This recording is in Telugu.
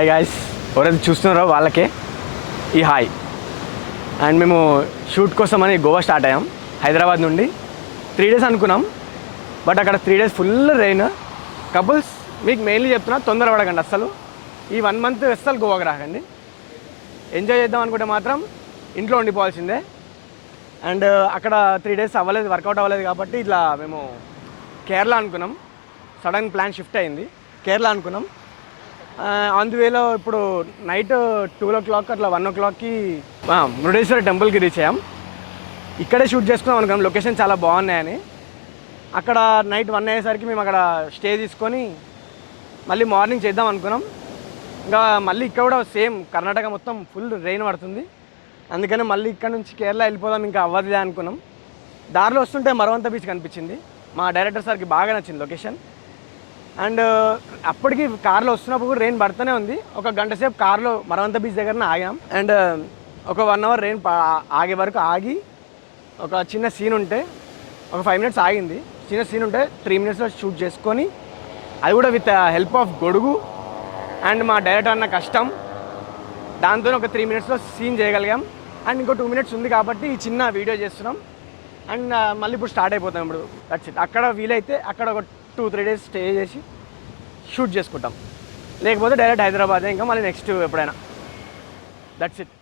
హాయ్ గాయ్స్, ఎవరైతే చూస్తున్నారో వాళ్ళకే ఈ హాయ్. అండ్ మేము షూట్ కోసమని గోవా స్టార్ట్ అయ్యాం హైదరాబాద్ నుండి. 3 days అనుకున్నాం, బట్ అక్కడ 3 days ఫుల్ రెయిన్. కపుల్స్ మీకు మెయిన్లీ చెప్తున్నా, తొందర పడకండి. అస్సలు ఈ 1 month అస్సలు గోవాకి రాకండి. ఎంజాయ్ చేద్దాం అనుకుంటే మాత్రం ఇంట్లో ఉండిపోవాల్సిందే. అండ్ అక్కడ 3 days అవ్వలేదు, వర్కౌట్ అవ్వలేదు కాబట్టి ఇట్లా మేము కేరళ అనుకున్నాం. సడన్ ప్లాన్ షిఫ్ట్ అయింది, కేరళ అనుకున్నాం. ఆన్ ది వేలో ఇప్పుడు నైట్ 12 o'clock అట్లా 1 o'clockకి మురుడేశ్వర టెంపుల్కి రీచ్ అయ్యాం. ఇక్కడే షూట్ చేసుకున్నాం అనుకున్నాం, లొకేషన్ చాలా బాగున్నాయని. అక్కడ నైట్ 1 అయ్యేసరికి మేము అక్కడ స్టే తీసుకొని మళ్ళీ మార్నింగ్ చేద్దాం అనుకున్నాం. ఇంకా మళ్ళీ ఇక్కడ కూడా సేమ్ కర్ణాటక మొత్తం ఫుల్ రెయిన్ పడుతుంది. అందుకని మళ్ళీ ఇక్కడ నుంచి కేరళ వెళ్ళిపోదాం, ఇంకా అవ్వదులే అనుకున్నాం. దారిలో వస్తుంటే మరవంత బీచ్ కనిపించింది. మా డైరెక్టర్ సార్కి బాగా నచ్చింది లొకేషన్. అండ్ అప్పటికి కార్లో వస్తున్నప్పుడు కూడా రెయిన్ పడుతూనే ఉంది. ఒక గంట సేపు కార్లో మరవంత బీచ్ దగ్గరనే ఆగాం. అండ్ ఒక 1 hour రెయిన్ ఆగే వరకు ఆగి ఒక చిన్న సీన్ ఉంటే ఒక 5 minutes ఆగింది. చిన్న సీన్ ఉంటే 3 minutesలో షూట్ చేసుకొని, అది కూడా విత్ హెల్ప్ ఆఫ్ గొడుగు అండ్ మా డైరెక్టర్ అన్న కష్టం, దాంతో ఒక 3 minutesలో సీన్ చేయగలిగాం. అండ్ ఇంకో 2 minutes ఉంది కాబట్టి ఈ చిన్న వీడియో చేస్తున్నాం. అండ్ మళ్ళీ ఇప్పుడు స్టార్ట్ అయిపోతాం. ఇప్పుడు దట్స్ ఇట్. అక్కడ వీలైతే అక్కడ ఒక 2-3 days స్టే చేసి షూట్ చేసుకుంటాం, లేకపోతే డైరెక్ట్ హైదరాబాదే ఇంకా మళ్ళీ నెక్స్ట్ ఎప్పుడైనా. That's it.